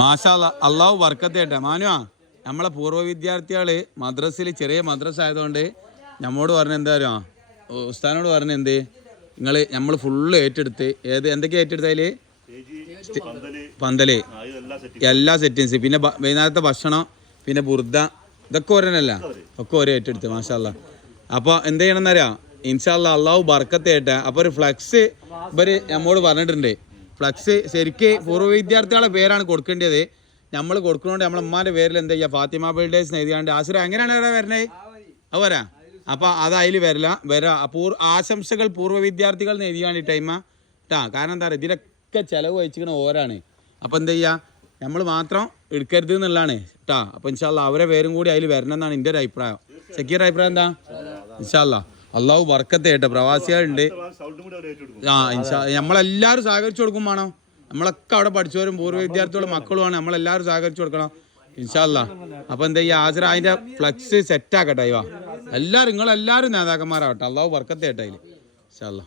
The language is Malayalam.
മാഷാ അള്ളാഹു വർക്കത്തേട്ടെ മാനുവാ നമ്മളെ പൂർവ വിദ്യാർത്ഥികൾ മദ്രസിൽ ചെറിയ മദ്രസ ആയതുകൊണ്ട് നമ്മോട് പറഞ്ഞ എന്താ പറയുക ഉസ്താനോട് പറഞ്ഞ എന്ത്? നിങ്ങൾ നമ്മൾ ഫുള്ള് ഏറ്റെടുത്ത് ഏത് എന്തൊക്കെ ഏറ്റെടുത്തതിൽ? പന്തൽ. എല്ലാ സെറ്റിങ്സ് പിന്നെ വൈകുന്നേരത്തെ ഭക്ഷണം പിന്നെ ബുർദ ഇതൊക്കെ ഓരോന്നല്ല? ഒക്കെ ഓരോ ഏറ്റെടുത്ത് മാഷാല്ല അപ്പോൾ എന്ത് ചെയ്യണം എന്നറിയാം ഇൻഷാല്ല അള്ളാഹു ബർക്കത്തേട്ടെ അപ്പോൾ ഒരു ഫ്ലക്സ് ഇവർ നമ്മോട് പറഞ്ഞിട്ടുണ്ട്. ഫ്ലക്സ് ശരിക്ക് പൂർവ വിദ്യാർത്ഥികളെ പേരാണ് കൊടുക്കേണ്ടത്. നമ്മൾ കൊടുക്കുന്നതുകൊണ്ട് നമ്മളെ ഉമ്മാന്റെ പേരിൽ എന്താ ചെയ്യുക ഫാത്തിമ ബിൽഡേഴ്സ് എഴുതിയാണ്ട് ആശ്ര എങ്ങനെയാണ് ഇവിടെ വരണേ? അത് വരാ അപ്പോൾ അത് അതിൽ വരില്ല. വരാ. പൂർ ആശംസകൾ പൂർവ വിദ്യാർത്ഥികൾ എഴുതിയാണ്ട് ടൈമ ട്ടാ കാരണം എന്താ പറയുക ഇതിലൊക്കെ ചിലവ് വഹിച്ചിരിക്കണ ഓരാണ്. അപ്പോൾ എന്താ ചെയ്യുക നമ്മൾ മാത്രം എടുക്കരുത് എന്നുള്ളതാണ്. കേട്ടാ അപ്പോൾ ഇൻഷാല്ല അവരെ പേരും കൂടി അതിൽ വരണം എന്നാണ് എന്റെ ഒരു അഭിപ്രായം. സെക്യൂർ അഭിപ്രായം എന്താ? ഇൻഷാല്ല അള്ളാഹു വർക്കത്തെ കേട്ടോ. പ്രവാസികളുണ്ട്. ആ നമ്മളെല്ലാവരും സഹകരിച്ചു കൊടുക്കും വേണം. നമ്മളൊക്കെ അവിടെ പഠിച്ചവരും പൂർവ വിദ്യാർത്ഥികളും മക്കളുമാണ് നമ്മളെല്ലാവരും സഹകരിച്ചു കൊടുക്കണം. ഇൻഷാല്ല അപ്പൊ എന്താ ഈ ആസിറ അതിന്റെ ഫ്ലക്സ് സെറ്റ് ആക്കട്ടെ ഇവ എല്ലാവരും നിങ്ങളെല്ലാവരും നേതാക്കന്മാരാവട്ടെ. അള്ളാഹു വർക്കത്തെ കേട്ടോ അതിൽ ഇൻഷാല്ല